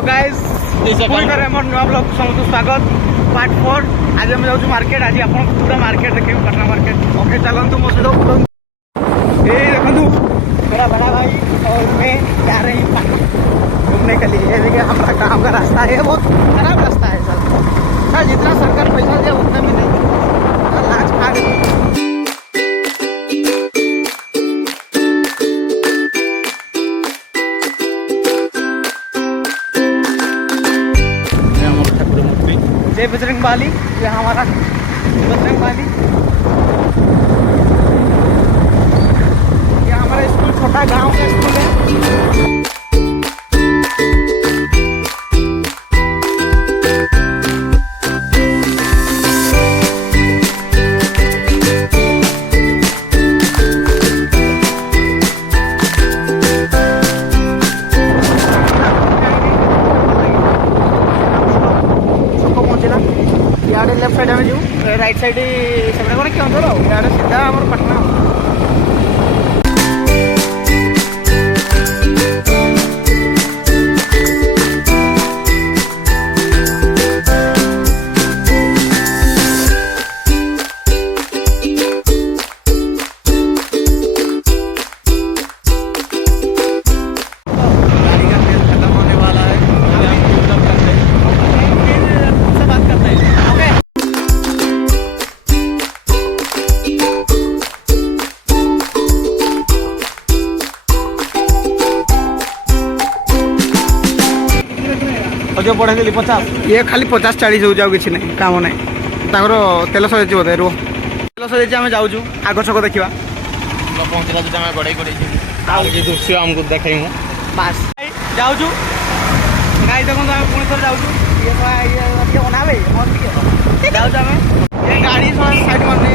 Hello guys पुणी थे मोर नुआ ब्लॉग समस्त स्वागत पार्ट 4 आज हम जाऊँ मार्केट आज आप पूरा मार्केट देखे पटना मार्केट ओके चलतु मो सहित ये देखो मेरा बड़ा भाई और मैं जा रहे हैं पटना घूमने के लिए। देखिए हमारा गाँव का रास्ता है बहुत खराब रास्ता है सर जितना सरकार पैसा दे उतना में नहीं लाज खा रही। जय बजरंग बाली, ये हमारा बजरंग बाली। ये हमारा स्कूल छोटा गांव का स्कूल है। लेफ्ट साइड में जो राइट साइड से केवंझर आड़े सीधा आम पटना। जो बढ़े 50 ये खाली 50-40 हो जाऊ कि नहीं काम नहीं तेल सजाइए बोधे रुह तेल सजाइए आम जाऊँ आग छक देखा पहुँचला गड़े दृश्य आमको देख बास जाऊँ गाई देखो पुणी थोड़ा जाऊँ बनावे जाऊँ गाड़ी साइड मारने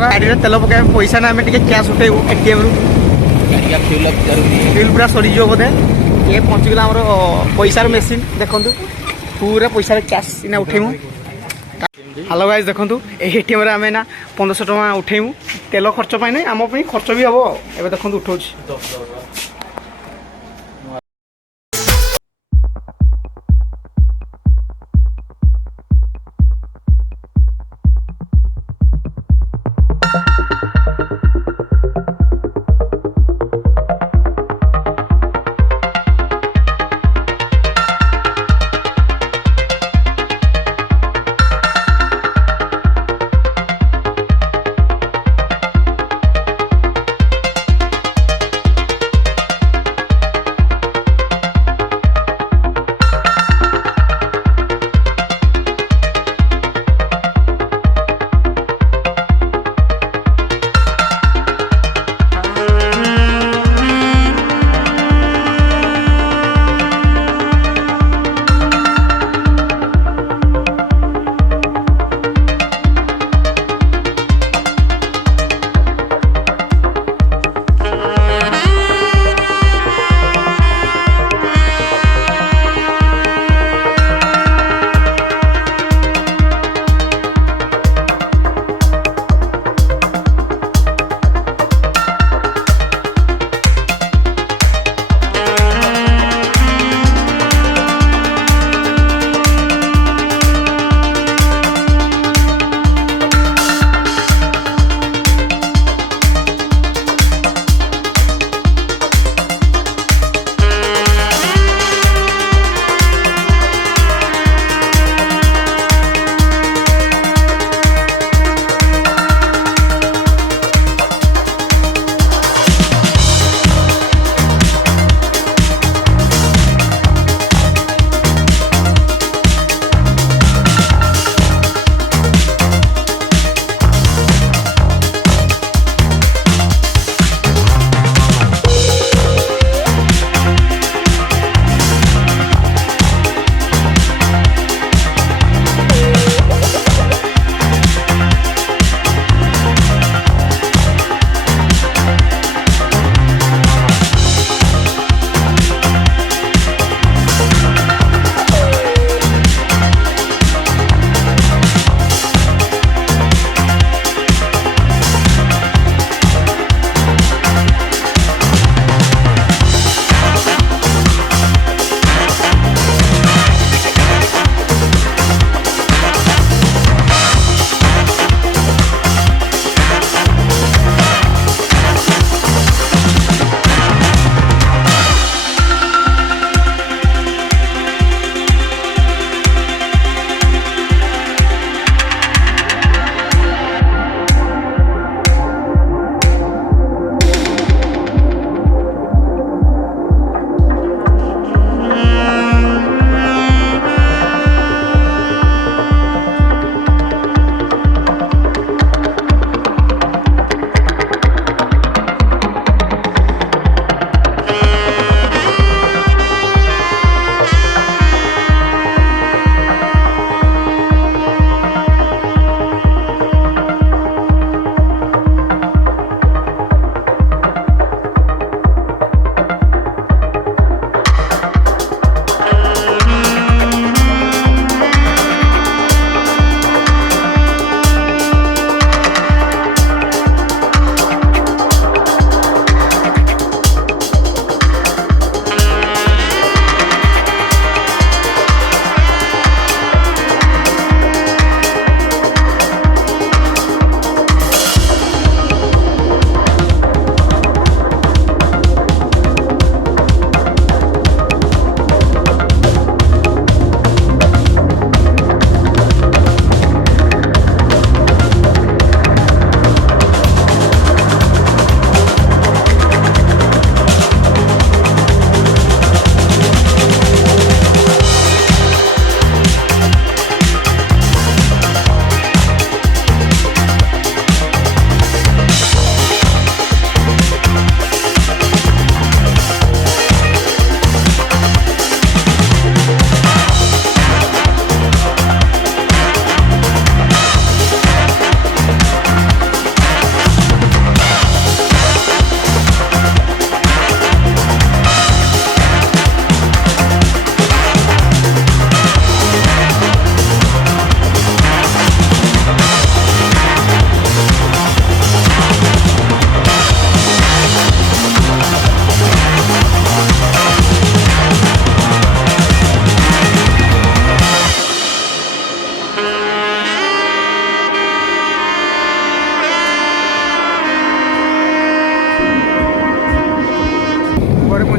गाड़ी तेल पकाई पैसा ना कैश उठेबू एटीएम रु फ्यूल पूरा सरीज बोधे ये पहुँचीगला आम पैसार मेसीन देखु पूरा पैसा कैश इना उठेमु। हेलो गाइस देखु एटीएम आम ना 1500 टका उठेमु तेल खर्च पाई ना आम खर्च भी हम एवं देखो उठाऊ।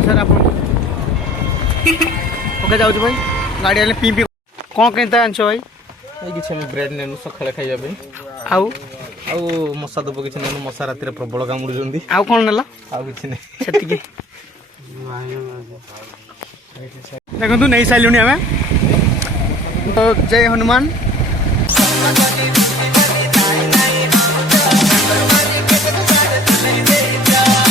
अनुसार आप ओके जाऊँ भाई गाड़ी आने पी कौन केता आंछ भाई ये किसी ब्रेड नेनु सकाଳେ खाइबा पे आउ आउ मशा धूप किसी नेनु मशा राति प्रबल कामुड़ुंदी आउ कौन नेला आउ किसी नहीं सेतिके देखो नहीं साइलुनी हमें तो जय हनुमान